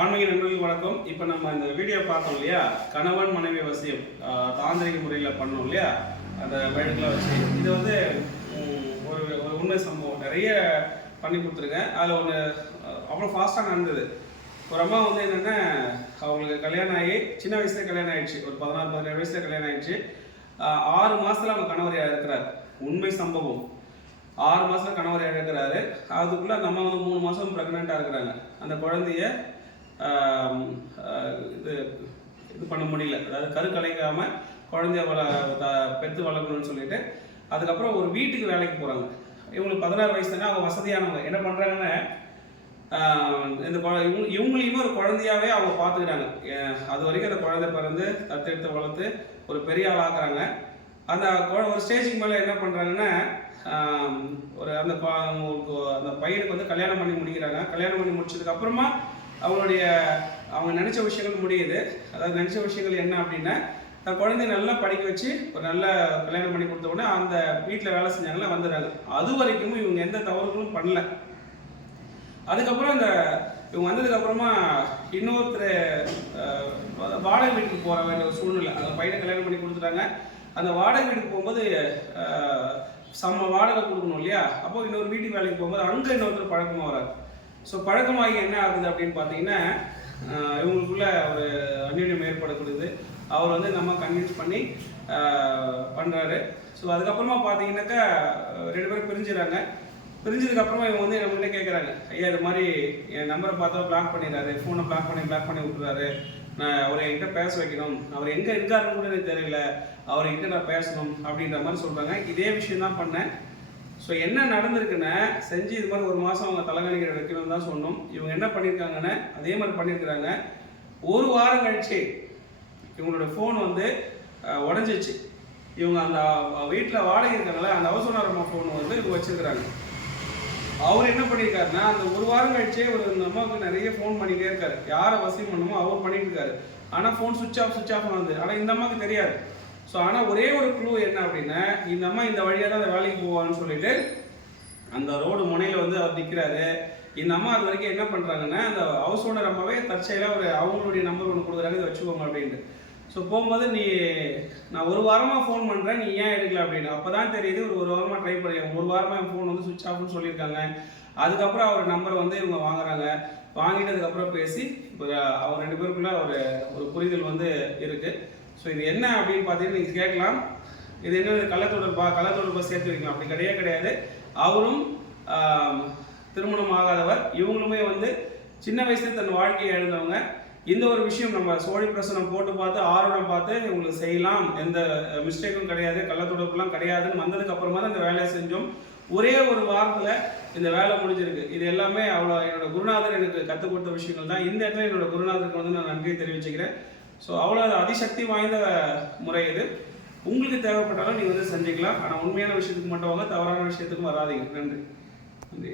ஆன்மீக நண்பர்கள் வணக்கம். இப்போ நம்ம இந்த வீடியோ பார்த்தோம் இல்லையா, கணவன் மனைவி வசியம் தாந்திரிக முறையில் பண்ணோம் இல்லையா, அந்த மெழுகுல வச்சு. இது வந்து ஒரு ஒரு உண்மை சம்பவம் நிறைய பண்ணி கொடுத்துருக்கேன். அதில் ஒன்று அவ்வளோ ஃபாஸ்ட்டாக நடந்தது. ஒரு அம்மா வந்து என்னென்னா, அவங்களுக்கு கல்யாணம் ஆகி சின்ன வயசுலேயே கல்யாணம் ஆகிடுச்சு. ஒரு 16-17 வயசுல கல்யாணம் ஆகிடுச்சு. 6 மாதத்தில் அவங்க கணவர் இருக்கிறார். உண்மை சம்பவம். 6 மாதத்தில் கணவர் இழக்கிறாரு. அதுக்குள்ளே அந்த அம்மா வந்து 3 மாதம் ப்ரெக்னெண்ட்டாக இருக்கிறாங்க. அந்த குழந்தைய இது பண்ண முடியல, அதாவது கரு கலைக்காமல் குழந்தைய பெற்று வளர்க்கணும்னு சொல்லிட்டு அதுக்கப்புறம் ஒரு வீட்டுக்கு வேலைக்கு போகிறாங்க. இவங்களுக்கு 16 வயசு தானே, அவங்க வசதியானவங்க. என்ன பண்ணுறாங்கன்னா, இந்த இவங்களையுமே ஒரு குழந்தையாகவே அவங்க பார்த்துக்கிறாங்க. அது வரைக்கும் அந்த குழந்தை பிறந்து தத்தெடுத்து வளர்த்து ஒரு பெரிய ஆள் ஆக்குறாங்க. அந்த ஒரு ஸ்டேஜுக்கு மேலே என்ன பண்ணுறாங்கன்னா, ஒரு அந்த பையனுக்கு வந்து கல்யாணம் பண்ணி முடிக்கிறாங்க. கல்யாணம் பண்ணி முடிச்சதுக்கப்புறமா அவங்க நினச்ச விஷயங்கள் முடியுது. அதாவது நினச்ச விஷயங்கள் என்ன அப்படின்னா, குழந்தைய நல்லா படிக்க வச்சு ஒரு நல்ல கல்யாணம் பண்ணி கொடுத்த உடனே அந்த வீட்டில் வேலை செஞ்சாங்களா வந்துடுறாங்க. அது வரைக்கும் இவங்க எந்த தவறுகளும் பண்ணல. அதுக்கப்புறம் இவங்க வந்ததுக்கப்புறமா இன்னொருத்தர் வாடகை வீட்டுக்கு போகிற வேண்டிய ஒரு சூழ்நிலை. அந்த பையனை கல்யாணம் பண்ணி கொடுத்துட்டாங்க. அந்த வாடகை வீட்டுக்கு போகும்போது வாடகை கொடுக்கணும் இல்லையா, அப்போ இன்னொரு வீட்டுக்கு வேலைக்கு போகும்போது அங்கே இன்னொருத்தர் பழக்கமாக வராது. ஸோ பழக்கமாகி என்ன ஆகுது அப்படின்னு பார்த்தீங்கன்னா, இவங்களுக்குள்ள ஒரு அந்யோன்யம் ஏற்படக்கூடியது. அவர் வந்து நம்ம கன்வின்ஸ் பண்ணி பண்ணுறாரு. ஸோ அதுக்கப்புறமா பார்த்தீங்கன்னாக்கா 2 பேரும் பிரிஞ்சுறாங்க. பிரிஞ்சதுக்கப்புறமா இவங்க வந்து நம்மகிட்ட கேட்குறாங்க, ஐயா இது மாதிரி என் நம்பரை பார்த்தா பிளாக் பண்ணிடுறாரு, ஃபோனை பிளாக் பண்ணி விட்டுறாரு, நான் அவரை என்கிட்ட பேச வைக்கணும், அவர் எங்கே இருக்காருன்னு கூட எனக்கு தெரியல, அவர்கிட்ட நான் பேசணும் அப்படின்ற மாதிரி சொல்கிறாங்க. இதே விஷயம் தான் பண்ணேன். ஸோ என்ன நடந்திருக்குன்னா, செஞ்சு இது மாதிரி 1 மாதம் அவங்க தலைகாணிக்கிற வைக்கணும்னு தான் சொன்னோம். இவங்க என்ன பண்ணியிருக்காங்கன்னா, அதே மாதிரி பண்ணியிருக்கிறாங்க. 1 வாரம் கழிச்சு இவங்களோட ஃபோன் வந்து உடஞ்சிச்சு. இவங்க அந்த வீட்டில் வாடகை இருக்காங்களே, அந்த ஹவுஸ் ஓனர் அம்மா ஃபோன் வந்து இவங்க வச்சுருக்கிறாங்க. அவர் என்ன பண்ணியிருக்காருன்னா, அந்த 1 வாரம் கழிச்சே இந்த அம்மாவுக்கு நிறைய ஃபோன் பண்ணிகிட்டே இருக்காரு. யாரை வசியம் பண்ணுமோ அவர் பண்ணிட்டு இருக்காரு. ஆனால் ஃபோன் சுவிட்ச் ஆஃப் வந்து, ஆனால் இந்த அம்மாவுக்கு தெரியாது. ஸோ ஆனால் ஒரே ஒரு க்ளூ என்ன அப்படின்னா, இந்த அம்மா இந்த வழியாக தான் அந்த வேலைக்கு போவான்னு சொல்லிட்டு அந்த ரோடு முனையில் வந்து அவர் நிற்கிறாரு. இந்த அம்மா அது வரைக்கும் என்ன பண்ணுறாங்கன்னா, அந்த ஹவுஸ் ஓனர் அம்மாவே தற்செயலாக அவங்களுடைய நம்பர் ஒன்று கொடுக்குறாங்க, இதை வச்சுக்கோங்க அப்படின்ட்டு. ஸோ போகும்போது நான் 1 வாரமாக ஃபோன் பண்ணுறேன், நீ ஏன் எடுக்கல அப்படின்னு. அப்போ தான் தெரியுது, ஒரு வாரமாக ட்ரை பண்ணி 1 வாரமாக என் ஃபோன் வந்து சுவிட்ச் ஆஃப்னு சொல்லியிருக்காங்க. அதுக்கப்புறம் அவர் நம்பரை வந்து இவங்க வாங்குறாங்க. வாங்கிட்டதுக்கப்புறம் பேசி இப்போ அவங்க 2 பேருக்குள்ள ஒரு புரிதல் வந்து இருக்குது. ஸோ இது என்ன அப்படின்னு பார்த்தீங்கன்னா, நீங்கள் கேட்கலாம், இது என்ன கள்ளத்தொடர்பா சேர்த்து வைக்கலாம். அப்படி கிடையாது. அவரும் திருமணம் ஆகாதவர், இவங்களுமே வந்து சின்ன வயசுல தன் வாழ்க்கையை எழுந்தவங்க. இந்த ஒரு விஷயம் நம்ம சோழி பிரசனம் போட்டு பார்த்து ஆர்வம் பார்த்து இவங்களுக்கு செய்யலாம், எந்த மிஸ்டேக்கும் கிடையாது, கள்ளத்தொடர்புலாம் கிடையாதுன்னு வந்ததுக்கு அப்புறமா தான் இந்த வேலையை செஞ்சோம். ஒரே ஒரு வாரத்தில் இந்த வேலை முடிஞ்சிருக்கு. இது எல்லாமே அவ்வளோ என்னோட குருநாதர் எனக்கு கற்றுக் கொடுத்த விஷயங்கள் தான். இந்த இடத்துல என்னோட குருநாதருக்கு வந்து நான் நன்றியை தெரிவிச்சுக்கிறேன். ஸோ அவ்வளோ அதிசக்தி வாய்ந்த முறை இது. உங்களுக்கு தேவைப்பட்டாலும் நீங்கள் வந்து செஞ்சுக்கலாம். ஆனால் உண்மையான விஷயத்துக்கு மட்டும் வாங்க, தவறான விஷயத்துக்கும் வராதீங்க. நன்றி.